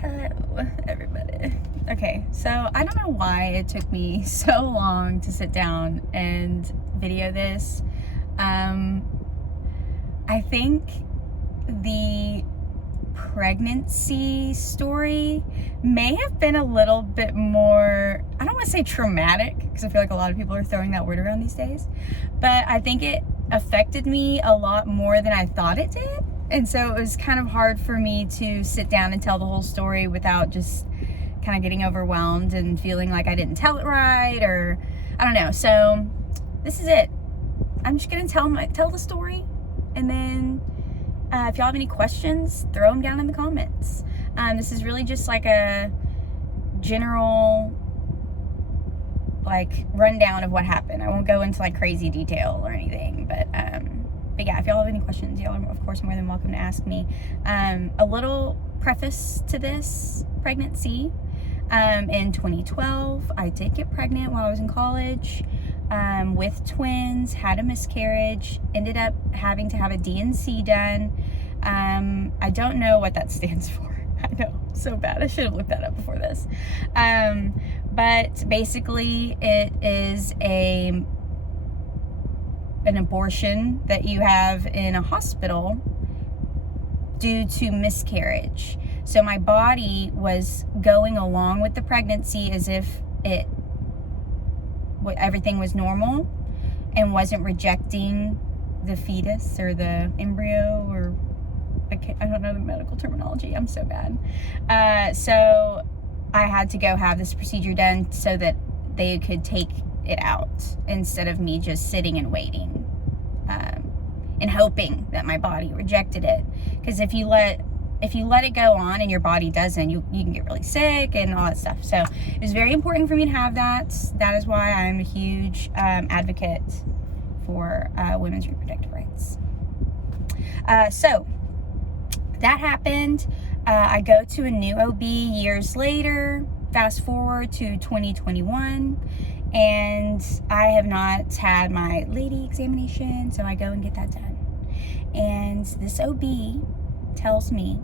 Hello, everybody. Okay, so I don't know why it took me so long to sit down and video this. I think the pregnancy story may have been a little bit more, I don't want to say traumatic, because I feel like a lot of people are throwing that word around these days, but I think it affected me a lot more than I thought it did. And so it was kind of hard for me to sit down and tell the whole story without just kind of getting overwhelmed and feeling like I didn't tell it right, or I don't know. So this is it. I'm just gonna tell the story, and then if y'all have any questions, throw them down in the comments. This is really just like a general rundown of what happened. I won't go into like crazy detail or anything, but yeah, if y'all have any questions, y'all are of course more than welcome to ask me. A little preface to this pregnancy. In 2012, I did get pregnant while I was in college with twins, had a miscarriage, ended up having to have a D&C done. I don't know what that stands for. I know, so bad. I should have looked that up before this. But basically it is an abortion that you have in a hospital due to miscarriage. So my body was going along with the pregnancy as if everything was normal and wasn't rejecting the fetus or the embryo, or I don't know the medical terminology. I'm so bad. So I had to go have this procedure done so that they could take it out instead of me just sitting and waiting and hoping that my body rejected it. Because if you let it go on and your body doesn't, you can get really sick and all that stuff. So it was very important for me to have that. That is why I'm a huge advocate for women's reproductive rights. So that happened. I go to a new OB years later. Fast forward to 2021, and I have not had my lady examination, so I go and get that done. And this OB tells me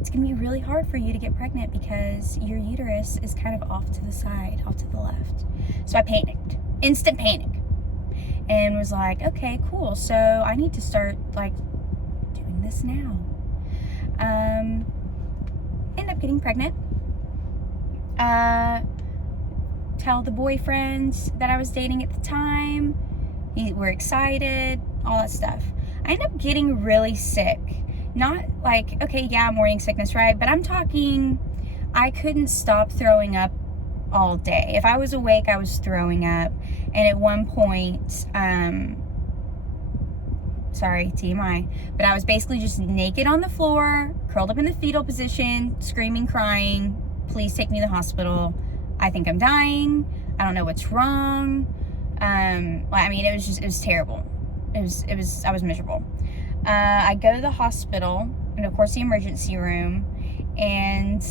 it's gonna be really hard for you to get pregnant because your uterus is kind of off to the side, off to the left. So I panicked, instant panic, and was like, okay, cool. So I need to start doing this now. End up getting pregnant. Tell the boyfriend that I was dating at the time. We're excited, all that stuff. I ended up getting really sick. Not okay, yeah, morning sickness, right? But I'm talking, I couldn't stop throwing up all day. If I was awake, I was throwing up. And at one point, sorry, TMI, but I was basically just naked on the floor, curled up in the fetal position, screaming, crying, please take me to the hospital. I think I'm dying. I don't know what's wrong. It was terrible. I was miserable. I go to the hospital, and of course the emergency room, and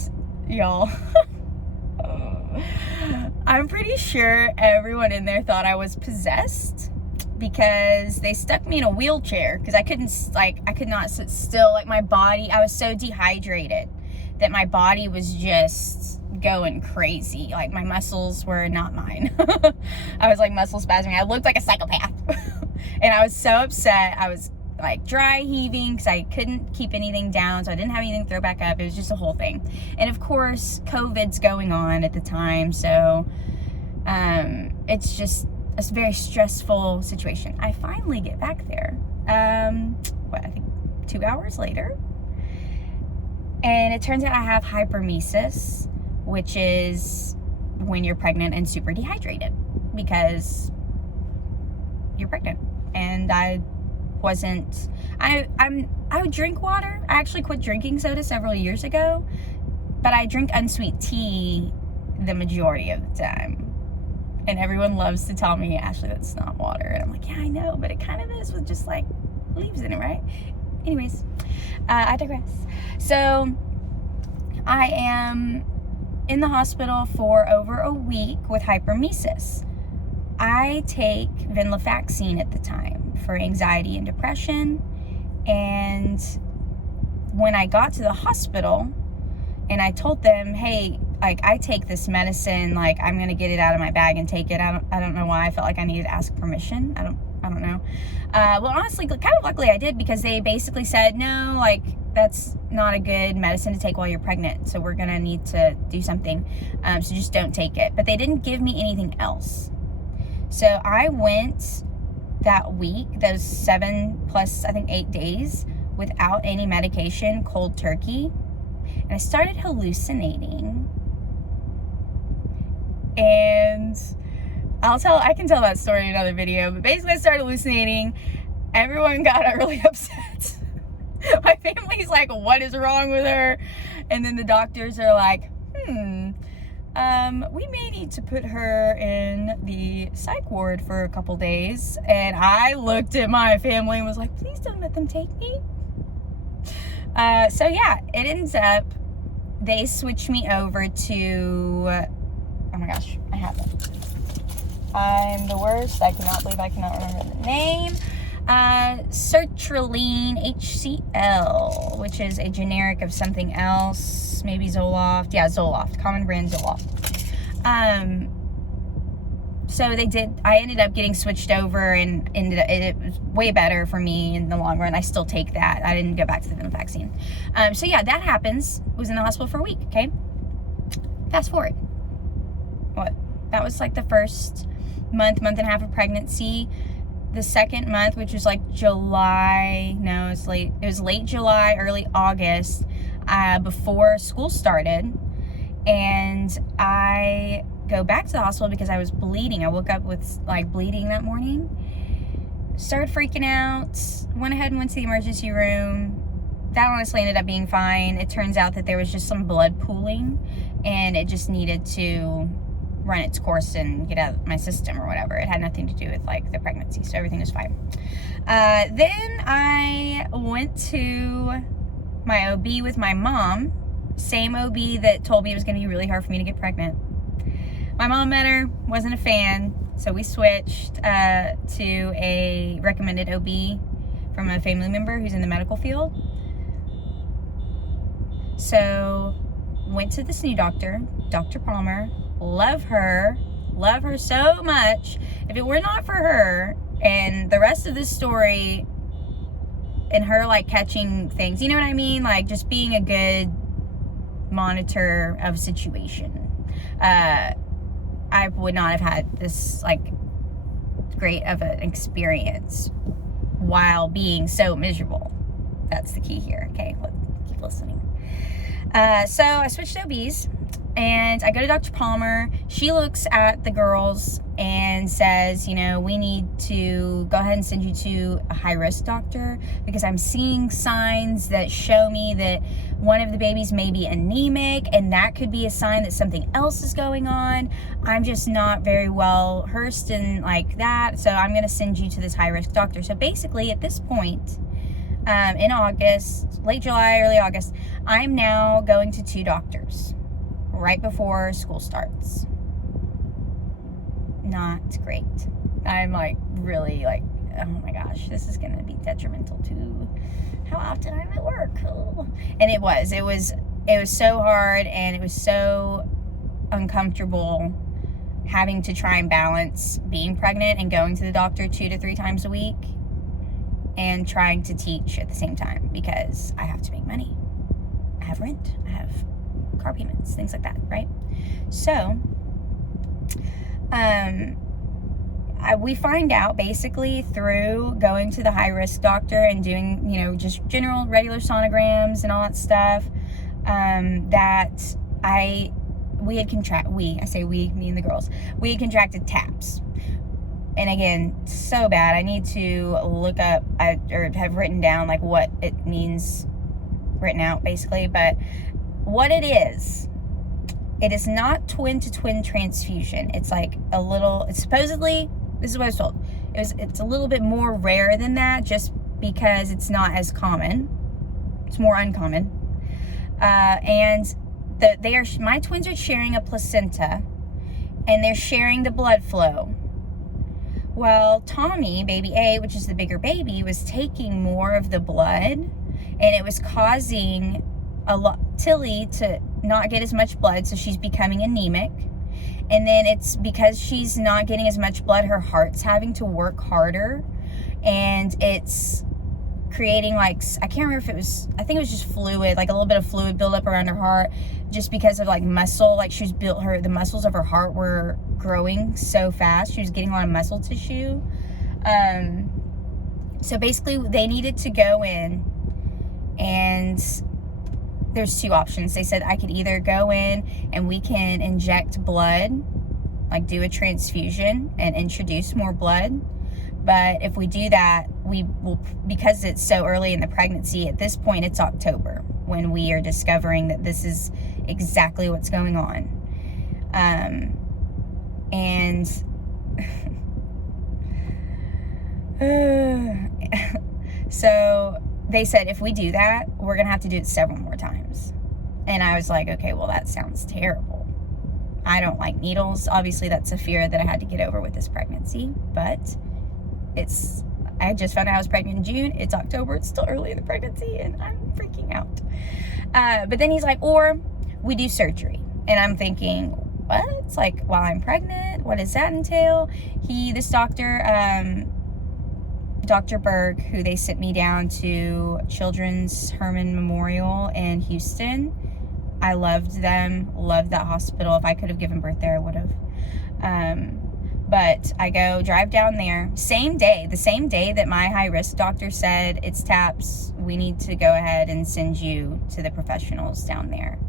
y'all, I'm pretty sure everyone in there thought I was possessed, because they stuck me in a wheelchair because I could not sit still. My body, I was so dehydrated that my body was just going crazy. My muscles were not mine. I was muscle spasming. I looked like a psychopath. And I was so upset. I was dry heaving because I couldn't keep anything down, so I didn't have anything to throw back up. It was just a whole thing. And of course, COVID's going on at the time, so it's just a very stressful situation. I finally get back there, I think 2 hours later, and it turns out I have hyperemesis, which is when you're pregnant and super dehydrated because you're pregnant. And I would drink water. I actually quit drinking soda several years ago, but I drink unsweet tea the majority of the time. And everyone loves to tell me, Ashley, that's not water. And I'm like, yeah, I know, but it kind of is with just leaves in it, right? Anyways, I digress. So I am in the hospital for over a week with hyperemesis. I take venlafaxine at the time for anxiety and depression. And when I got to the hospital, And I told them, hey, like, I take this medicine, like, I'm going to get it out of my bag and take it. I don't know why I felt like I needed to ask permission. I don't know. Well, honestly, kind of luckily I did, because they basically said, no, like, that's not a good medicine to take while you're pregnant. So we're going to need to do something. So just don't take it. But they didn't give me anything else. So I went that week, those 7 plus, I think 8 days, without any medication, cold turkey. And I started hallucinating. And I can tell that story in another video, but basically I started hallucinating. Everyone got really upset. My family's like, what is wrong with her? And then the doctors are like, we may need to put her in the psych ward for a couple days. And I looked at my family and was like, please don't let them take me. So yeah, it ends up, they switched me over to, oh my gosh, I have it. I'm the worst. I cannot believe I cannot remember the name. Sertraline HCl, which is a generic of something else, maybe Zoloft. Yeah, Zoloft, common brand Zoloft. So I ended up getting switched over, and it was way better for me in the long run. I still take that. I didn't go back to the vaccine. So yeah, that happens. Was in the hospital for a week, okay? Fast forward. That was like the first month and a half of pregnancy. The second month, which was like July, no, it was late July, early August, before school started. And I go back to the hospital because I was bleeding. I woke up with like bleeding that morning. Started freaking out. Went ahead and went to the emergency room. That honestly ended up being fine. It turns out that there was just some blood pooling, and it just needed to run its course and get out of my system or whatever. It had nothing to do with like the pregnancy, so everything was fine. Then I went to my OB with my mom, same OB that told me it was going to be really hard for me to get pregnant. My mom met her, wasn't a fan, so we switched to a recommended OB from a family member who's in the medical field. So went to this new doctor, Dr. Palmer. Love her so much. If it were not for her and the rest of this story and her like catching things, you know what I mean? Like just being a good monitor of situation, I would not have had this like great of an experience while being so miserable. That's the key here. Okay, let's keep listening. So I switched to OBs. And I go to Dr. Palmer. She looks at the girls and says, you know, we need to go ahead and send you to a high-risk doctor because I'm seeing signs that show me that one of the babies may be anemic, and that could be a sign that something else is going on. I'm just not very well versed in like that, so I'm going to send you to this high-risk doctor. So basically, at this point, in August, late July, early August, I'm now going to 2 doctors right before school starts. Not great. I'm like really like, oh my gosh, this is gonna be detrimental to how often I'm at work. Oh. And it was so hard, and it was so uncomfortable having to try and balance being pregnant and going to the doctor 2 to 3 times a week and trying to teach at the same time because I have to make money. I have rent, I have car payments, things like that, right? So, we find out basically through going to the high-risk doctor and doing, you know, just general regular sonograms and all that stuff, that me and the girls, we had contracted TAPS. And again, so bad. I need to look up or have written down like what it means written out basically, but what it is not twin-to-twin transfusion. It's like it's supposedly, this is what I was told, it's a little bit more rare than that just because it's not as common. It's more uncommon. And my twins are sharing a placenta, and they're sharing the blood flow. Well, Tommy, baby A, which is the bigger baby, was taking more of the blood, and it was causing Tilly to not get as much blood, so she's becoming anemic. And then it's because she's not getting as much blood, her heart's having to work harder, and it's creating, like, I can't remember if it was, I think it was just fluid, like a little bit of fluid buildup around her heart, just because of like muscle, like she was built, the muscles of her heart were growing so fast. She was getting a lot of muscle tissue. So basically they needed to go in, and there's two options. They said I could either go in and we can inject blood, like do a transfusion and introduce more blood. But if we do that, we will, because it's so early in the pregnancy, at this point it's October when we are discovering that this is exactly what's going on. And so they said if we do that, we're gonna have to do it several more times. And I was like, okay, well, that sounds terrible. I don't like needles. Obviously that's a fear that I had to get over with this pregnancy, but I just found out I was pregnant in June. It's October. It's still early in the pregnancy, and I'm freaking out. But then he's like, or we do surgery. And I'm thinking, what? It's like, while I'm pregnant, what does that entail? This doctor, Dr. Berg, who they sent me down to Children's Hermann Memorial in Houston. I loved them, loved that hospital. If I could have given birth there, I would have. But I drive down there, the same day that my high-risk doctor said, it's TAPS, we need to go ahead and send you to the professionals down there.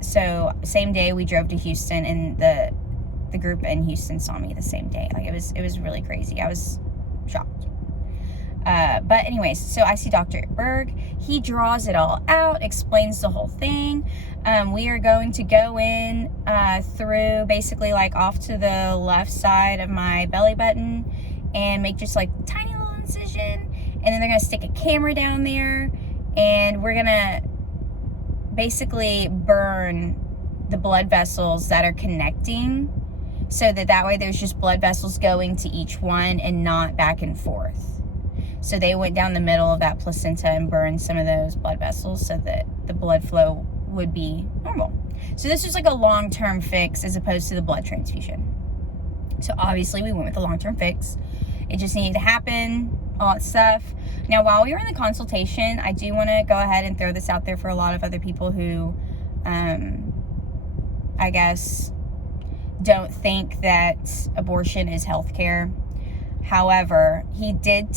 So same day we drove to Houston, and the group in Houston saw me the same day. Like, it was really crazy. I was shocked. But anyways, so I see Dr. Berg. He draws it all out, explains the whole thing. We are going to go in through basically like off to the left side of my belly button and make just like tiny little incision. And then they're going to stick a camera down there, and we're going to basically burn the blood vessels that are connecting, so that way there's just blood vessels going to each one and not back and forth. So they went down the middle of that placenta and burned some of those blood vessels so that the blood flow would be normal. So this was like a long-term fix as opposed to the blood transfusion. So obviously we went with the long-term fix. It just needed to happen, all that stuff. Now, while we were in the consultation, I do want to go ahead and throw this out there for a lot of other people who, I guess, don't think that abortion is healthcare. However, he did,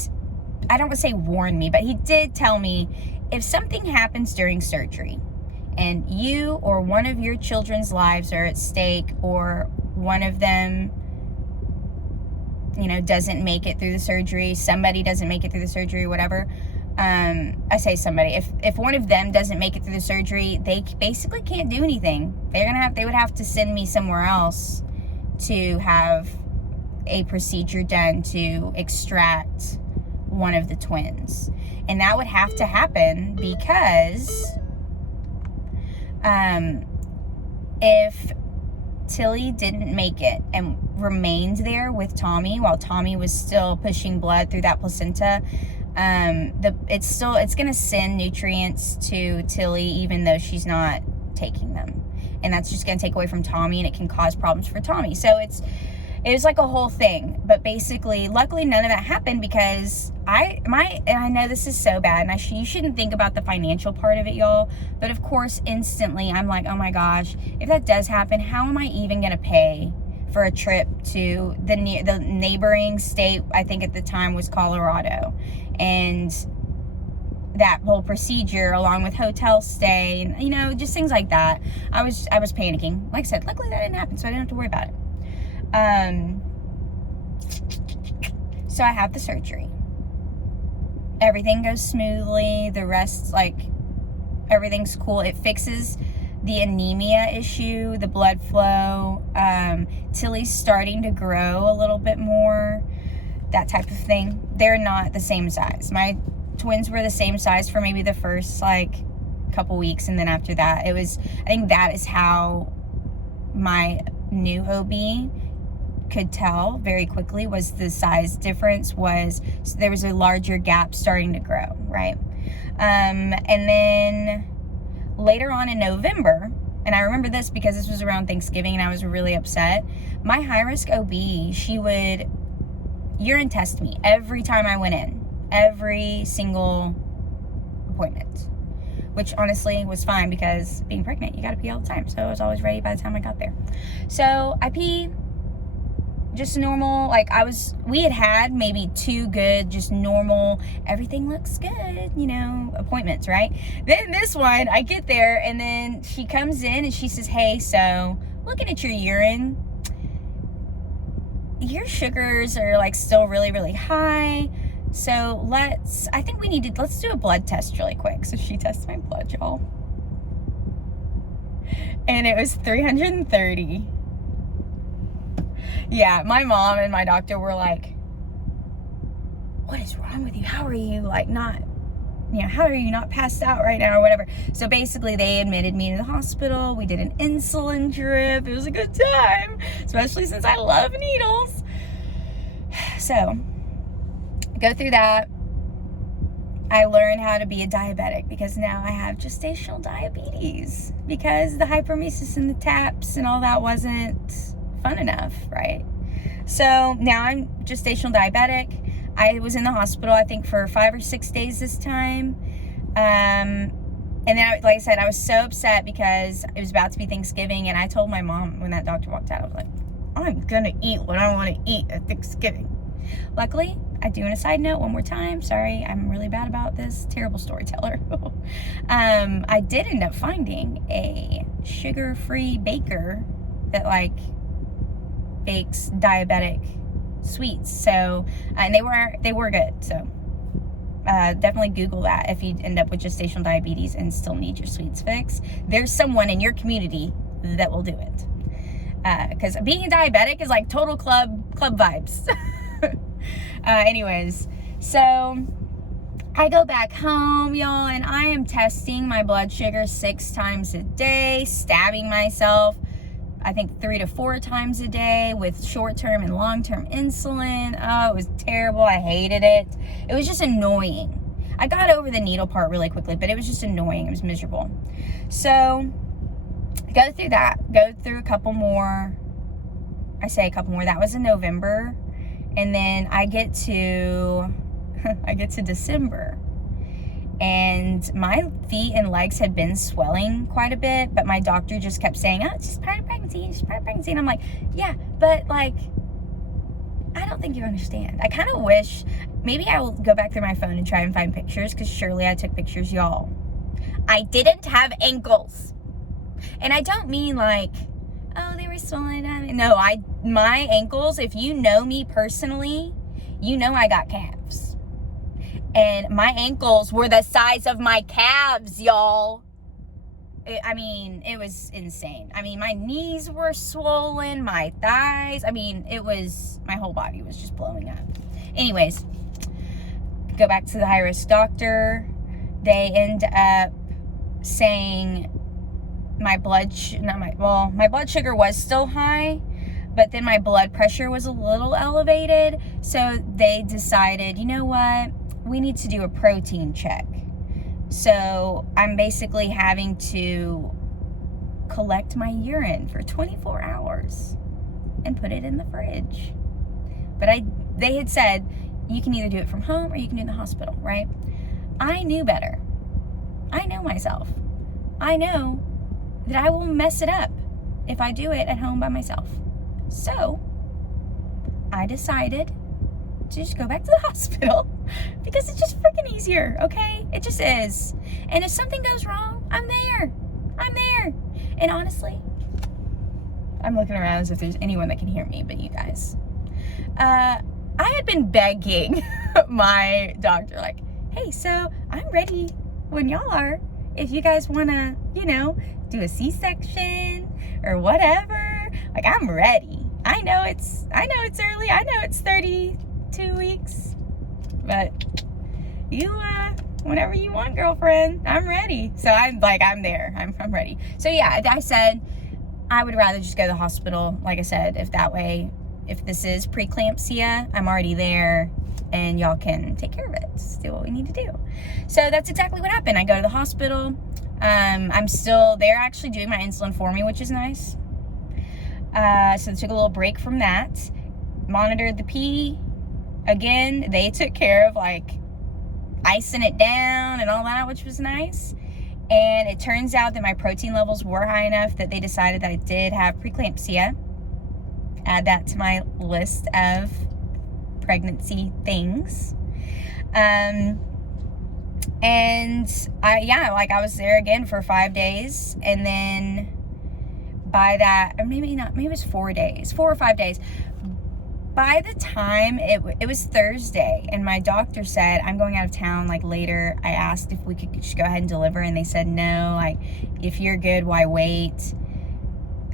I don't want to say warn me, but he did tell me, if something happens during surgery and you or one of your children's lives are at stake, or one of them, doesn't make it through the surgery, somebody doesn't make it through the surgery, whatever. I say somebody, if one of them doesn't make it through the surgery, they basically can't do anything. They would have to send me somewhere else to have a procedure done to extract one of the twins. And that would have to happen because if Tilly didn't make it and remained there with Tommy while Tommy was still pushing blood through that placenta, it's going to send nutrients to Tilly even though she's not taking them. And that's just going to take away from Tommy, and it can cause problems for Tommy. So it was like a whole thing. But basically, luckily none of that happened, because and I know this is so bad, and you shouldn't think about the financial part of it, y'all. But of course, instantly, I'm like, oh my gosh, if that does happen, how am I even going to pay for a trip to the neighboring state? I think at the time was Colorado. And that whole procedure along with hotel stay and, just things like that. I was panicking. Like I said, luckily that didn't happen, so I didn't have to worry about it. So I have the surgery. Everything goes smoothly. The rest, everything's cool. It fixes the anemia issue, the blood flow. Tilly's starting to grow a little bit more, that type of thing. They're not the same size. My twins were the same size for maybe the first couple weeks, and then after that, I think that is how my new OB could tell very quickly, was the size difference there was a larger gap starting to grow, right? And then later on in November, and I remember this because this was around Thanksgiving and I was really upset, my high-risk OB, she would urine test me every time I went in. Every single appointment. Which honestly was fine because being pregnant, you gotta pee all the time. So I was always ready by the time I got there. So I pee just normal, like we had maybe 2 good, just normal, everything looks good, you know, appointments, right? Then this one, I get there and then she comes in and she says, hey, so looking at your urine, your sugars are like still really, really high. So let's do a blood test really quick. So she tests my blood, y'all. And it was 330. Yeah, my mom and my doctor were like, what is wrong with you? How are you like not, you know, how are you not passed out right now or whatever? So basically they admitted me to the hospital. We did an insulin drip. It was a good time, especially since I love needles. So go through that. I learned how to be a diabetic because now I have gestational diabetes because the hyperemesis and the taps and all that wasn't fun enough, right? So now I'm gestational diabetic. I was in the hospital, I think, for 5 or 6 days this time. And then, like I said, I was so upset because it was about to be Thanksgiving, and I told my mom when that doctor walked out, I was like, I'm gonna eat what I want to eat at Thanksgiving. Luckily, I do, on a side note, one more time, sorry, I'm really bad about this, terrible storyteller. I did end up finding a sugar-free baker that like bakes diabetic sweets. So, and they were good. So, definitely Google that if you end up with gestational diabetes and still need your sweets fixed. There's someone in your community that will do it. Because being a diabetic is like total club vibes. Anyways, so I go back home, y'all, and I am testing my blood sugar 6 times a day, stabbing myself, I think 3 to 4 times a day with short-term and long-term insulin. Oh, it was terrible. I hated it. It was just annoying. I got over the needle part really quickly, but it was just annoying. It was miserable. So, go through that. Go through a couple more. I say a couple more. That was in November. And then I get to December. And my feet and legs had been swelling quite a bit, but my doctor just kept saying, oh, it's just part of pregnancy, it's just part of pregnancy. And I'm like, yeah, but like, I don't think you understand. I kind of wish, maybe I will go back through my phone and try and find pictures, because surely I took pictures, y'all. I didn't have ankles. And I don't mean like, oh, they were swollen. No, my ankles, if you know me personally, you know I got calves. And my ankles were the size of my calves, y'all. It was insane. I mean, my knees were swollen, my thighs. I mean, my whole body was just blowing up. Anyways, go back to the high-risk doctor. They end up saying my blood sugar was still high, but then my blood pressure was a little elevated. So they decided, you know what? We need to do a protein check. So I'm basically having to collect my urine for 24 hours and put it in the fridge. But they had said, you can either do it from home or you can do it in the hospital, right? I knew better. I know myself. I know that I will mess it up if I do it at home by myself. So I decided to just go back to the hospital because it's just freaking easier, okay? It just is. And if something goes wrong, I'm there. And honestly, I'm looking around as if there's anyone that can hear me but you guys. I had been begging my doctor, like, hey, so I'm ready when y'all are. If you guys want to, do a C-section or whatever, like, I'm ready. I know it's early. I know it's 32 weeks, but you, whenever you want, girlfriend, I'm ready. So I'm there. I'm ready. So yeah, I said I would rather just go to the hospital. Like I said, if this is preeclampsia, I'm already there and y'all can take care of it. Just do what we need to do. So that's exactly what happened. I go to the hospital. They're actually doing my insulin for me, which is nice. So they took a little break from that. Monitored the pee. Again, they took care of like icing it down and all that, which was nice. And it turns out that my protein levels were high enough that they decided that I did have preeclampsia. Add that to my list of pregnancy things. And I was there again for 5 days, and then by that, or maybe it was 4 days, 4 or 5 days. By the time it was Thursday, and my doctor said, I'm going out of town like later. I asked if we could just go ahead and deliver, and they said no, like, if you're good, why wait?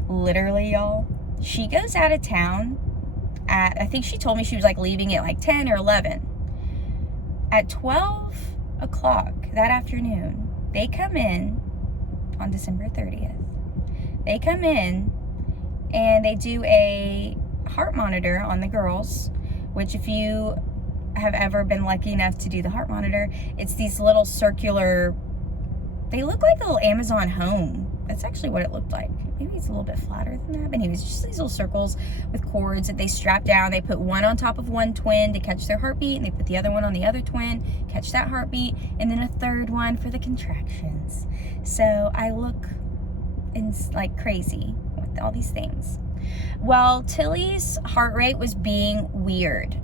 Literally, y'all, she goes out of town at, I think she told me she was like leaving at like 10 or 11. At 12 o'clock that afternoon, they come in on December 30th. They come in and they do a heart monitor on the girls, which if you have ever been lucky enough to do the heart monitor, it's these little circular, they look like a little Amazon home. That's actually what it looked like. Maybe it's a little bit flatter than that, but anyways, just these little circles with cords that they strap down. They put one on top of one twin to catch their heartbeat, and they put the other one on the other twin, catch that heartbeat, and then a third one for the contractions. So I look like crazy with all these things. Well, Tilly's heart rate was being weird.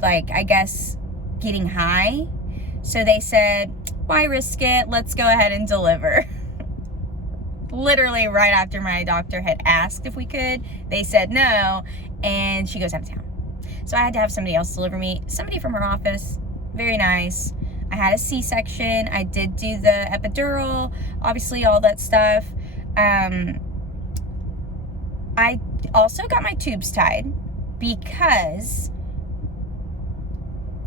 Like, I guess getting high. So they said, why risk it? Let's go ahead and deliver. Literally right after my doctor had asked if we could, they said no, and she goes out of town. So I had to have somebody else deliver me. Somebody from her office, very nice. I had a C-section. I did do the epidural, obviously all that stuff. I also got my tubes tied because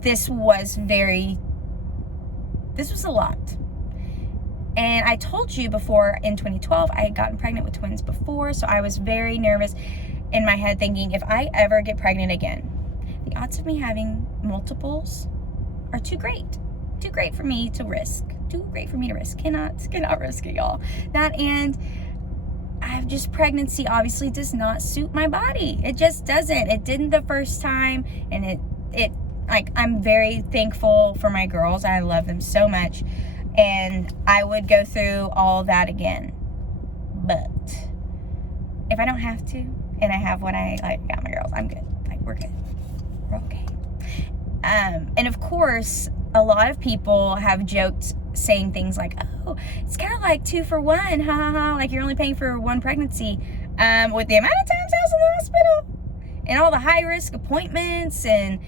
this was a lot. And I told you before, in 2012, I had gotten pregnant with twins before, so I was very nervous in my head thinking, if I ever get pregnant again, the odds of me having multiples are too great for me to risk. Cannot risk it, y'all. That, and pregnancy obviously does not suit my body. It just doesn't. It didn't the first time, and it like, I'm very thankful for my girls. I love them so much, and I would go through all that again. But if I don't have to, and I have what I got my girls, I'm good. Like, we're good. We're okay. And of course, a lot of people have joked saying things like, oh, it's kind of like 2 for 1, ha ha ha, like you're only paying for one pregnancy. With the amount of times I was in the hospital and all the high risk appointments and,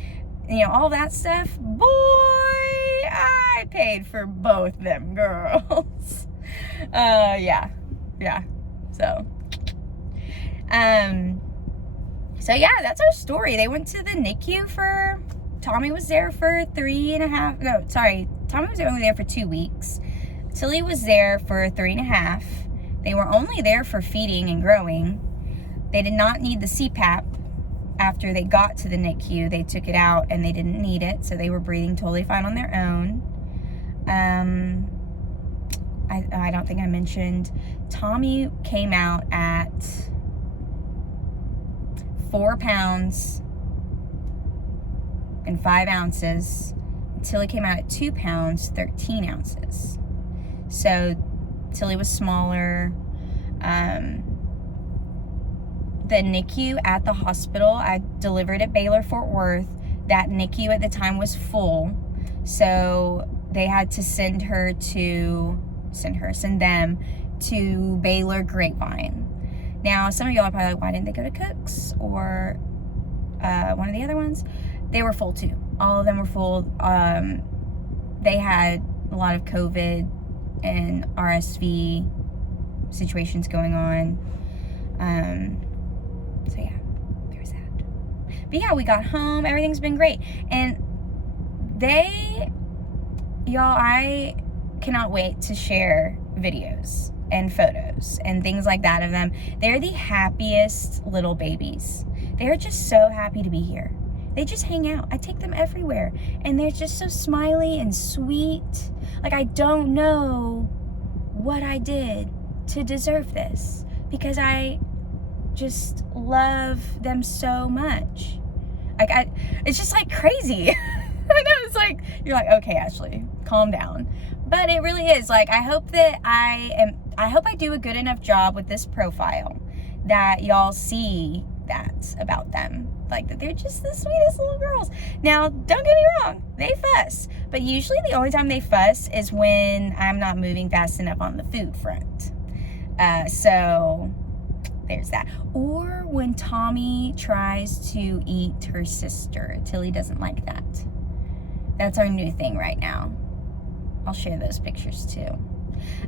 you know, all that stuff, boy, I paid for both them girls. Yeah. So yeah, that's our story. They went to the NICU for, Tommy was there for Tommy was only there for 2 weeks. Tilly was there for 3.5. They were only there for feeding and growing. They did not need the CPAP after they got to the NICU. They took it out and they didn't need it, so they were breathing totally fine on their own. I don't think I mentioned, Tommy came out at 4 pounds and 5 ounces. Tilly came out at 2 pounds, 13 ounces. So Tilly was smaller. The NICU at the hospital, I delivered at Baylor Fort Worth. That NICU at the time was full. So they had to send them to Baylor Grapevine. Now, some of y'all are probably like, why didn't they go to Cook's or one of the other ones? They were full too. All of them were full. They had a lot of COVID and RSV situations going on. So yeah, there's that. But yeah, we got home. Everything's been great. And I cannot wait to share videos and photos and things like that of them. They're the happiest little babies. They're just so happy to be here. They just hang out. I take them everywhere, and they're just so smiley and sweet. Like, I don't know what I did to deserve this, because I just love them so much. Like, it's just like crazy. I know, it's like, you're like, okay, Ashley, calm down. But it really is. Like, I hope I do a good enough job with this profile that y'all see that about them. Like, that they're just the sweetest little girls. Now, don't get me wrong, they fuss. But usually the only time they fuss is when I'm not moving fast enough on the food front. So there's that. Or when Tommy tries to eat her sister. Tilly doesn't like that. That's our new thing right now. I'll share those pictures too.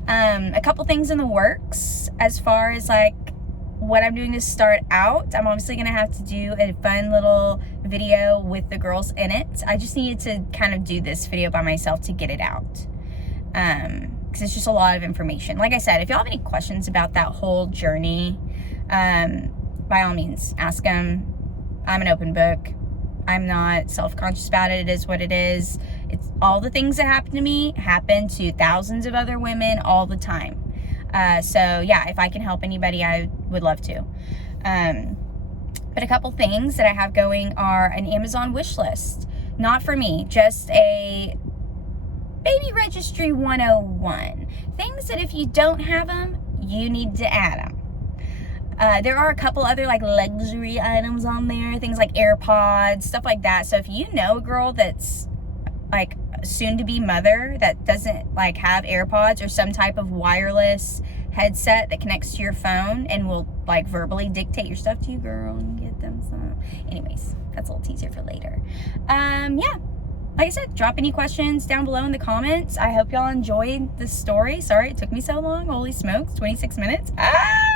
A couple things in the works as far as like what I'm doing to start out. I'm obviously going to have to do a fun little video with the girls in it. I just needed to kind of do this video by myself to get it out. Because it's just a lot of information. Like I said, if y'all have any questions about that whole journey, by all means, ask them. I'm an open book. I'm not self-conscious about it. It is what it is. It's all the things that happen to me happen to thousands of other women all the time. So yeah, if I can help anybody, I would love to. But a couple things that I have going are an Amazon wish list. Not for me, just a Baby Registry 101. Things that if you don't have them, you need to add them. There are a couple other like luxury items on there, things like AirPods, stuff like that. So if you know a girl that's like soon to be mother that doesn't like have AirPods or some type of wireless headset that connects to your phone and will like verbally dictate your stuff to you, girl, and get them some. Anyways, that's a little teaser for later. Yeah. Like I said, drop any questions down below in the comments. I hope y'all enjoyed this story. Sorry it took me so long. Holy smokes, 26 minutes. Ah!